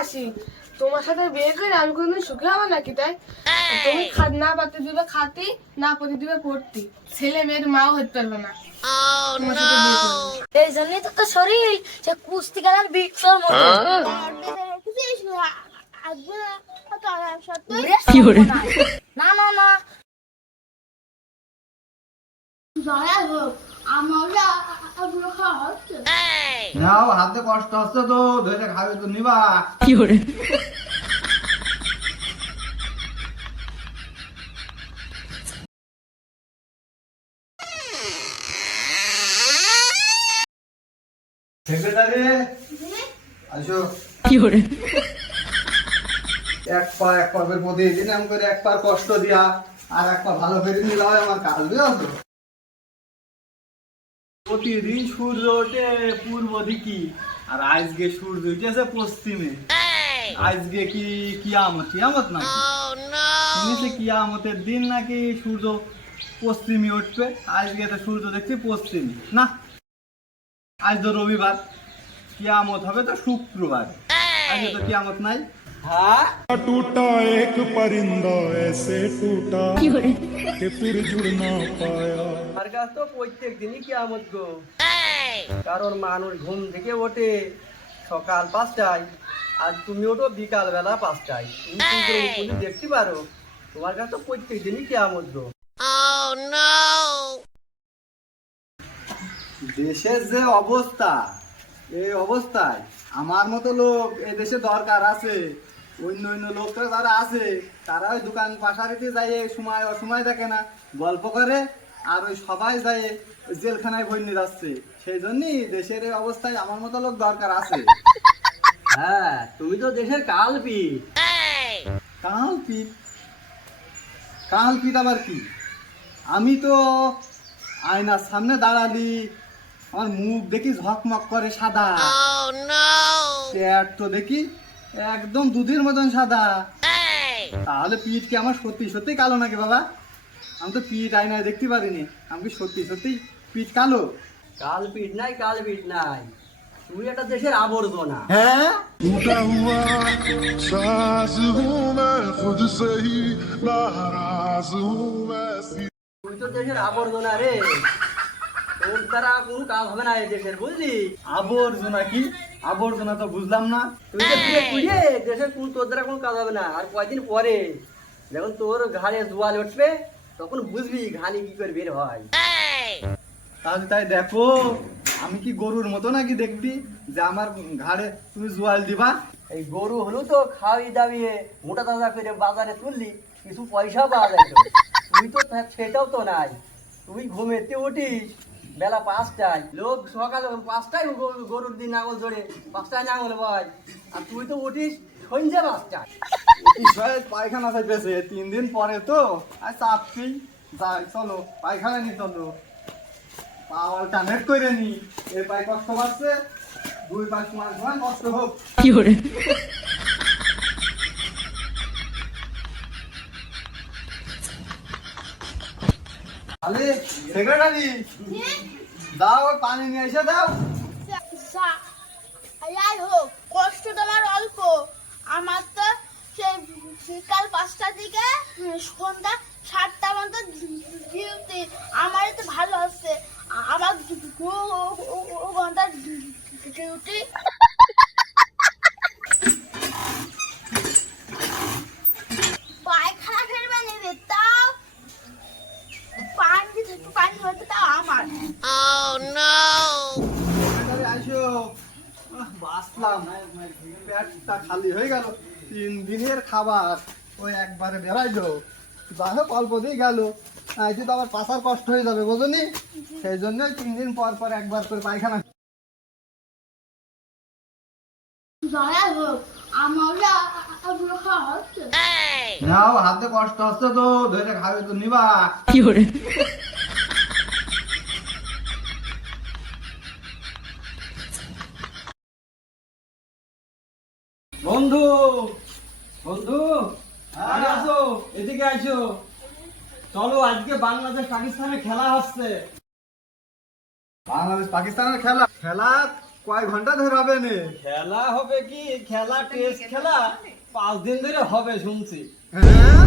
হাসি, তোমার সাথে বিয়ে করে আমি কোনোদিন সুখী হবো নাকি? তাই তুমি না পাতে দিবে খাতি, না পতি দিবে পড়তি, ছেলে মেয়ের মাও হতে পারবে না তোমার সাথে বিয়ে করলে। এই জন্যই তো তোর শরীর সে কুস্তি খেলার বিক্সর মতো। না না না, নাও হাতে কষ্ট হচ্ছে তো, ধরে খাবে তো নিবা। সেক্রেটারি আসো। এক পা করে প্রতিদিন এমন করে এক পা কষ্ট দিয়া আর এক পা ভালো করে নিলে হয় আমার কাজ, বুঝছো? প্রতিদিন সূর্য ওঠে পূর্ব দিকে আর আজকে সূর্য উঠেছে পশ্চিমে। আজকে কি কিয়ামত? কিয়ামত না শুনেছি কিয়ামতের দিন নাকি সূর্য পশ্চিমে উঠবে। আজকে তো সূর্য দেখছি পশ্চিমে না। আজ তো রবিবার, কিয়ামত হবে তো শুক্রবার। আজকে তো কিয়ামত নাই। হ্যাঁ, टूटा एक परिंदा ऐसे टूटा कि फिर जुड़ ना पाया। আমার কাছে তো প্রত্যেক দিনই কিয়ামত গো। কারণ মানুষ ঘুম থেকে ওঠে সকাল 5টায় আর তুমি ওঠো বিকাল বেলা 5টায়। তুমি দেখতে পারো, তোমার কাছে তো প্রত্যেক দিনই কিয়ামত গো। দেশের যে অবস্থা, এই অবস্থায় আমার মতো লোক এই দেশে দরকার আছে। অন্য অন্য লোকরা যারা আছে তারা ওই দোকান পাশারিতে যায় সময় অসময় দেখে না, গল্প করে, আর ওই সবাই যায় জেলখানায় বন্যে যাচ্ছে। সেই জন্যই দেশের এই অবস্থায় আমার মতো লোক দরকার আছে। হ্যাঁ, তুমি তো দেশের কালপিঠ। কালপিঠ? কালপিঠ আবার কি? আমি তো আয়নার সামনে দাঁড়ালি আমার মুখ দেখি ঝকমক করে সাদা, পেট তো দেখি একদম দুধের মতন সাদা। তাহলে পিঠ কি আমার সত্যি সত্যি কালো নাকি বাবা? আমি তো পিঠ আয়নায় দেখতে পারিনি, আমি কি সত্যি সত্যি পিঠ কালো? কালপিঠ নাই, কালপিঠ নাই, তুমি একটা দেশের আবর্জনা। হ্যাঁ, टूटा हुआ साज हूँ मैं खुद से ही नाराज हूँ मैं। তুই তো দেশের আবর্জনা রে, তোর দ্বারা কোনো কাজ হবে না এই দেশের, বুঝলি? আবর্জনা কি? আবর্জনা তো বুঝলাম না। তুই তো ধীরে ধীরে দেশের তোর দ্বারা কোনো কাজ হবে না। আর কয়দিন পরে যখন তোর ঘাড়ে জোয়াল উঠবে তখন বুঝবি ঘানি কি করে বের হয়। তাহলে তাই দেখো, আমি কি গরুর মতো নাকি দেখবি যে আমার ঘাড়ে তুমি জোয়াল দিবা? এই গরু হলো তো খাওয়াই দাবিয়ে মোটা তাজা করে বাজারে তুললি, কিছু পয়সা পাওয়া যায় তো। তুই তো সেটাও তো নাই। তুই ঘুমেতে উঠিস বেলা 5টায়, লোক সকাল 5টায় গরুর দিন নাঙল জোড়ে, 5টায় নাঙল বয়, আর তুই তো উঠিস সন্ধ্যে 5টায়। ঈশ্বরের পায়খানা চাইতেছে 3 দিন পরে তো, আর চাপছি যাই, চলো পায়খানা নি, চলো পাওয়ালটা নেট করে নি। এই পায়ে কষ্ট পাচ্ছে, 2 পাঁচ মাস সময় কষ্ট হোক। আরে সেক্রেটারি, দাও ওই পানি নিয়ে এসে দাও। যাই হোক, কষ্ট তোমার অল্প, আমার তো সেই বিকাল 5টার দিকে সন্ধ্যা 7টা পর্যন্ত ডিউটি। আমার তো ভালো হচ্ছে, আমার 2 ঘন্টা ডিউটি। পায়খানা ফেলবে নেবে, তাও পানি হতে, তাও আমার। সেক্রেটারি আইসো, বাঁচলাম, পেটটা খালি হয়ে গেল। 3 দিনের খাবার ওই একবারে বেড়াইলো, যাই হোক অল্প দিয়ে গেল। আইতে তো আবার পাশার কষ্ট হয়ে যাবে, বোঝনি? সেই জন্যই 3 দিন পর পর একবার করে পায়খানা। যাই হোক, আমার খাওয়া হচ্ছে। নাও হাতে কষ্ট হচ্ছে তো, ধরে খাবে তো নিবা। বন্ধু, বন্ধু আরে আসো, এদিকে আইসো। চলো, আজকে বাংলাদেশ পাকিস্তানের খেলা হচ্ছে। বাংলাদেশ পাকিস্তানের খেলা খেলা কয় ঘন্টা ধরে হবে নে? খেলা হবে কি, খেলা টেস্ট খেলা 5 দিন ধরে হবে শুনছি। হ্যাঁ?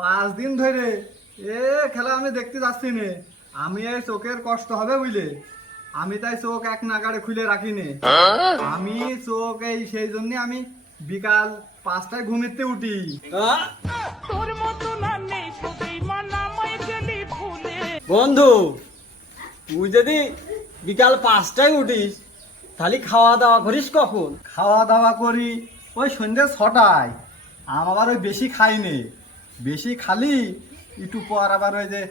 5 দিন ধরে এ খেলা আমি দেখতে যাচ্ছি নে। আমি এই চোখের কষ্ট হবে বুঝলে, আমি তাই চোখ এক নাগাড়ে খুলে রাখি নে। আমি চোখ এই সেই জন্য আমি বিকাল 5টায় ঘুমিতে উঠি। হ্যাঁ? বন্ধু, তুই যদি বিকাল 5টায় উঠিস তাহলে খাওয়া দাওয়া করিস কখন? খাওয়া দাওয়া করি ওই সন্ধ্যে 6টায়। আবার ওই বেশি খাই নে, বেশি খালি একটু পর আবার ওই যে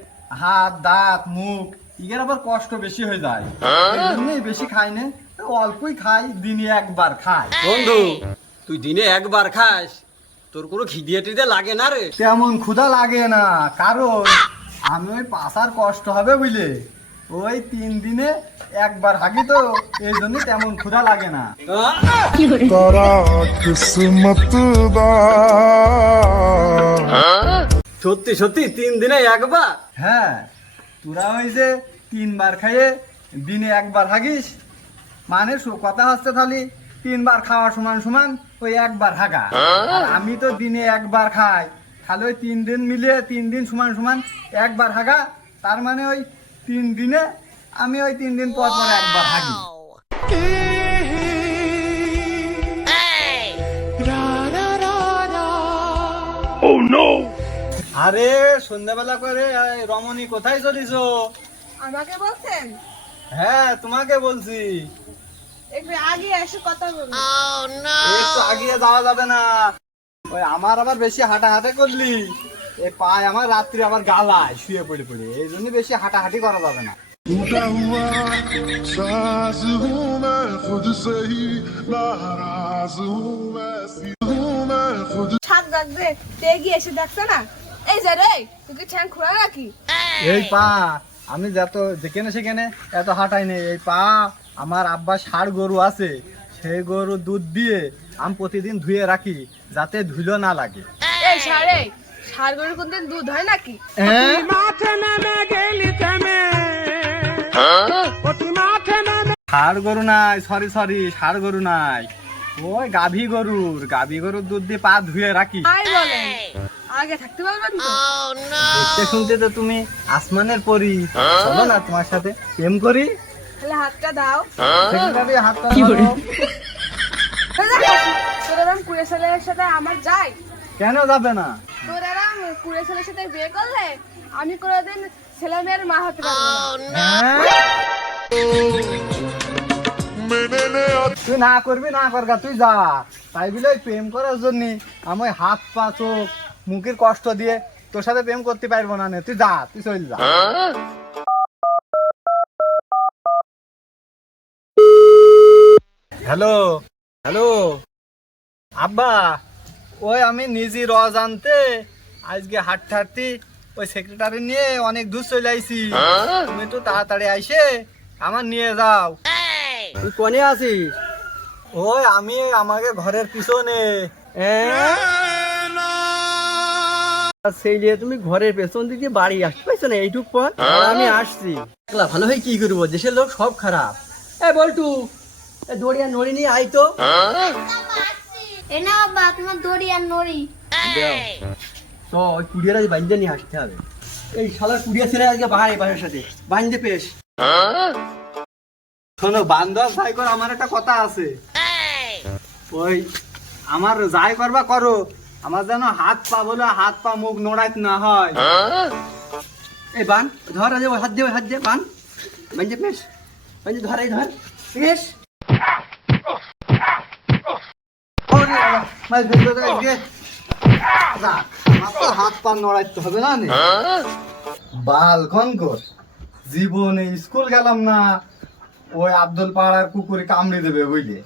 হাত দাঁত মুখ ইগের আবার কষ্ট বেশি হয়ে যায়, এই জন্যই বেশি খাই নে, অল্পই খাই, দিনে একবার খাই। বন্ধু, তুই দিনে একবার খাস, তোর কোনো খিদে টিদে লাগে না রে? তেমন ক্ষুধা লাগে না, কারণ আমি ওই পাশার কষ্ট হবে বুঝলে, ওই 3 দিনে একবার হাগি তো, এই জন্য তেমন ক্ষুধা লাগে না। হ্যাঁ? तारा किस्मत दा সত্যি সত্যি 3 দিনে একবার? হ্যাঁ, তোরা ওই যে 3 বার খাইয়ে দিনে একবার হাগিস, মানে কথা হচ্ছে তাহলে 3 বার খাওয়া সমান সমান ওই একবার হাগা। আর আমি তো দিনে একবার খাই, তাহলে ওই 3 দিন মিলিয়ে 3 দিন সমান সমান একবার হাগা, তার মানে ওই 3 দিনে আমি ওই 3 দিন পর পর একবার হাগি। আরে সন্ধ্যাবেলা করে এই রমণী কোথায় চলিস? আমাকে বলছেন? হ্যাঁ, তোমাকে বলছি। একটু আগে এসে কথা বলুন। একটু আগিয়ে যাওয়া যাবে না, ওই আমার আবার বেশি হাঁটাহাঁটি করলি এই পায় আমার রাত্রি আবার গালায় শুয়ে পড়ে পড়ে, এই জন্য বেশি হাঁটাহাঁটি করা যাবে না। टूटा हुआ साज हूँ मैं खुद से ही नाराज हूँ मैं खुद ছাদ রাখবে তে এগিয়ে এসে দেখছে না? এই যে রে, তুই কি ঠ্যাং খোলা রাখি? এই পা আমি যত যেখানে সেখানে এত হাঁটাই নেই, এই পা আমার আব্বা ষাঁড় গরু আছে, সেই গরু দুধ দিয়ে আমি প্রতিদিন ধুয়ে রাখি যাতে ধুলো না লাগে। এই সারে, ষাঁড় গরুর কোনদিন দুধ হয় নাকি? ষাঁড় গরু নাই, সরি ষাঁড় গরু নাই, ওই গাভী গরুর দুধ দিয়ে পা ধুয়ে রাখি। তাই বলেন, আগে থাকতে পারবেন তো? দেখতে শুনতে তো তুমি আসমানের পরি, চলো না তোমার সাথে প্রেম করি। তাহলে হাতটা দাও। সেখানে হাতটা ধরো। তোর এরকম কুড়ে ছেলের সাথে আমার যাই? কেন যাবে না? তোর এরকম কুড়ে ছেলের সাথে বিয়ে করলে আমি কোনোদিন ছেলে মেয়ের মা হতে পারবো না। হ্যাঁ? তুই না করবি না করগা, তুই যা। তাই বলে ওই প্রেম করার জন্য আমি ওই হাত পা চোখ মুখের কষ্ট দিয়ে তোর সাথে প্রেম করতে পারবো না নে, তুই যা, তুই চল যা। হ্যালো হ্যালো আব্বা, ওই আমি নিজে অজান্তে আজকে হাঁটতে হাঁটতে ওই সেক্রেটারি নিয়ে অনেক দূর চলে আইছি, তুমি একটু তাড়াতাড়ি আইসে আমার নিয়ে যাও। তুই কোনে আছিস? ওই আমি আমাকে ঘরের পিছনে। সেই নিয়ে তুমি ঘরের পেছন দিকে বাড়ি আসতে পারছো না এইটুক পর? আর আমি আসছি একলা, ভালো হয় কি করবো, দেশের লোক সব খারাপ। বলটু, দড়ি আর নড়ি নিয়ে আই তো। এ না বাবা, তোমার দড়ি আর নড়ি। তো ওই কুড়িয়ার আজ বাঁধতে নিয়ে আসতে হবে। এই শালার কুড়িয়া ছেলে আজকে বাহার বাসার সাথে বাঁধতে পেশ। শোনো বান্ধব ভাই কর, আমার একটা কথা আছে, ওই আমার যাই করবা করো, আমার যেন হাত পা বলে হাত পা মুখ নড়াইতে না হয়। এই বান ধর, আজ হাত দিয়ে বান বাঁধতে পেশ, বাঁধতে ধর, এই ধর পেশ। হাত পা নড়াইতে হবে না। বাল কর জীবনে স্কুল গেলাম না, ওই আব্দুল পাড়ার কুকুরে কামড়ে দেবে বুঝলে,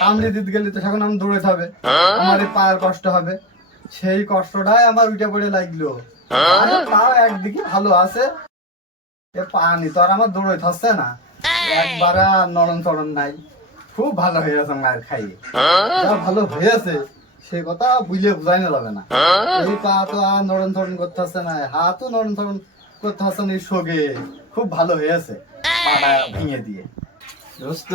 কামড়ে দিতে গেলে তো সেখানে আমি দৌড়াতে হবে, আমার এই পায়ের কষ্ট হবে, সেই কষ্টটাই আমার উঠে পড়ে লাগলো। আরে তাও একদিকে ভালো আছে, এ পানি তো আর আমার দৌড়াইতে হচ্ছে না, একবার নরম চরণ নাই, খুব ভালো হয়ে গেছে মায়ের খাইয়ে, যা ভালো হয়েছে সে কথা বুঝলে বোঝাই না যাবে না। এই পা তো আর নরম চরণ করতে হচ্ছে না, হাতও নরম চরণ করতে হচ্ছে না শোকে, খুব ভালো হয়েছে পাটা ভেঙে দিয়ে। দোস্ত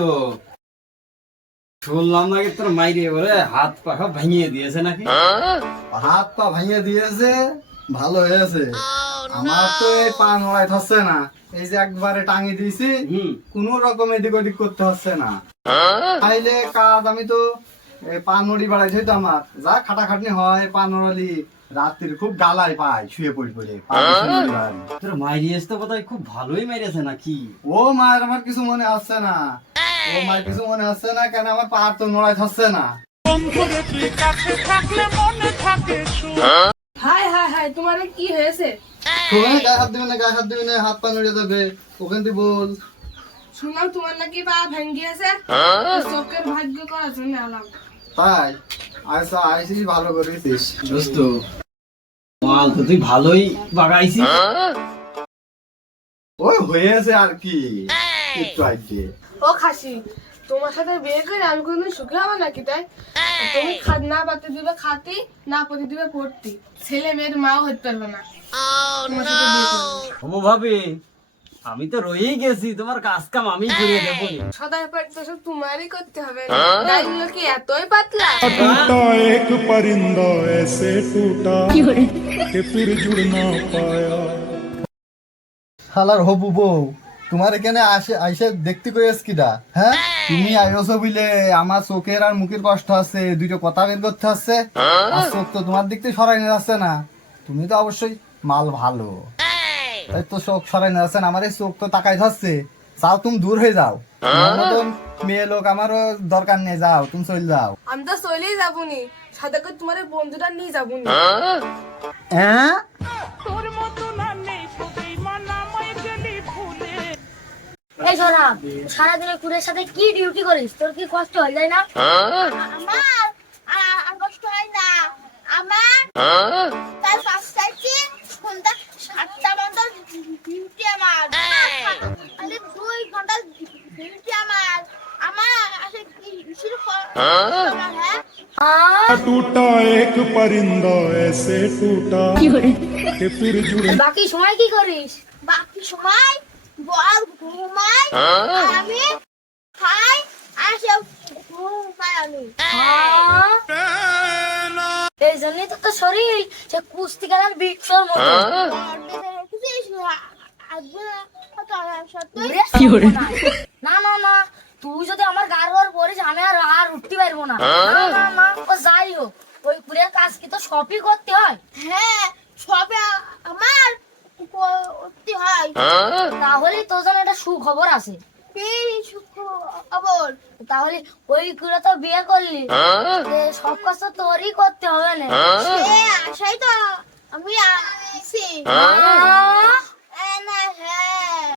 শুনলাম নাকি তোর মাইরে বলে হাত পা সব ভেঙে দিয়েছে নাকি? হাত পা ভেঙে দিয়েছে, ভালো হয়েছে। আমার তো এই পা নড়াই হচ্ছে না, এই যে একবারে টাঙিয়ে দিয়েছি, কোন রকম এদিক ওদিক করতে হচ্ছে না। তাইলে কাজ আমি তো পা নড়ি বাড়াইছি তো, আমার যা খাটাখাটনি হয় পা নড়ালি রাত্রির খুব গালায় পায় শুয়ে পড়ি পড়ে পা বেশি নড়ি বাড়ালি। তোর মাইরিয়েছে তো বোধহয় খুব ভালোই মেরেছে নাকি? ও মায়ের আমার কিছু মনে আসছে না, ও মায়ের কিছু মনে আসছে না, কেন আমার পা তো নড়াই হচ্ছে না। হাই হাই হাই, তোমার এ কি হয়েছে? তোমার গায়ে হাত দিবি না, গায়ে হাত দিবি না, হাত পা নড়ে যাবে, ওখান থেকে বল। শুনলাম তোমার নাকি পা ভেঙে গেছে, চোখের ভাগ্য করার জন্য এলাম। তাই আচ্ছা, আইসিস ভালো করেছিস। দোস্ত মাল তো তুই ভালোই বাগাইছিস। ওই হয়েছে আর কি, একটু আইতে। ও খাসি, তোমার সাথে বিয়ে করে আমি কোনদিন সুখী হবো নাকি তাই? তুমি না পাতে দিবে খাতি, না পতি দিবে পড়তি, ছেলে মেয়ের মাও হতে পারবে না তোমার সাথে বিয়ে করলে। ও ভাবি, আমি তো রয়েই গেছি, তোমার কাজ কাম আমি করিয়ে দেবো। সদাই পাঠ তো সব তোমারই করতে হবে, গাইগুলো কি এতই পাতলা? टूटा एक परिंदा ऐसे टूटा कि फिर जुड़ ना पाया। শালার হবু বউ, তোমার এখানে আইসে দেখতে কইস কিডা? হ্যাঁ, তুমি আইসো বুঝলে আমার চোখের আর মুখের কষ্ট আছে, দুটো কথা বের করতে হচ্ছে, আর চোখ তো তোমার দিক থেকে সরাই নিয়ে যাচ্ছে না। তুমি তো অবশ্যই মাল ভালো, তাই তো চোখ সরাই নিয়ে যাচ্ছে না, আমার এই চোখ তো তাকাই ধরছে। যাও তুমি দূর হয়ে যাও, তোমার মতন মেয়ে লোক আমারও দরকার নেই, যাও তুমি চলে যাও। আমি তো চলেই যাবনি, সাথে করে তোমার এই বন্ধুটা নিয়ে যাবনি। হ্যাঁ, এই সোনা, সারাদিনে কুড়ের সাথে কি ডিউটি করিস? তোর কি কষ্ট হয়ে যায় না? আমার আর কষ্ট হয় না। আমার কাল 5টায় কি সন্ধ্যা 7টা পর্যন্ত ডিউটি আমার। আরে 2 ঘন্টা ডিউটি আমার। আমার আসে কি শুরু আমার, হ্যাঁ? टूटा एक परिंदा ऐसे टूटा कि फिर जुड़। বাকি সময় কি করিস? বাকি সময় বল ঘুমাই, আর আমি খাই, আর সে ঘুমাই আমি। এই জন্যই তো তোর শরীর সে কুস্তি খেলার বিক্সর মতো। না না না, তুই যদি আমার গার ওর পড়িস আমি আর আর উঠতে পারবো না। না না না, ও যাই হোক, ওই কুড়ির কাজ কি তো সবই করতে হয়? হ্যাঁ, সবে আমার করতে হয়। তাহলে তোর জন্য একটা সুখবর আছে। কি সুখবর? তাহলে ওই কুড়ে তো বিয়ে করলি, সব কাজ তো তোরই করতে হবে না। সে আশাই তো আমি আছি।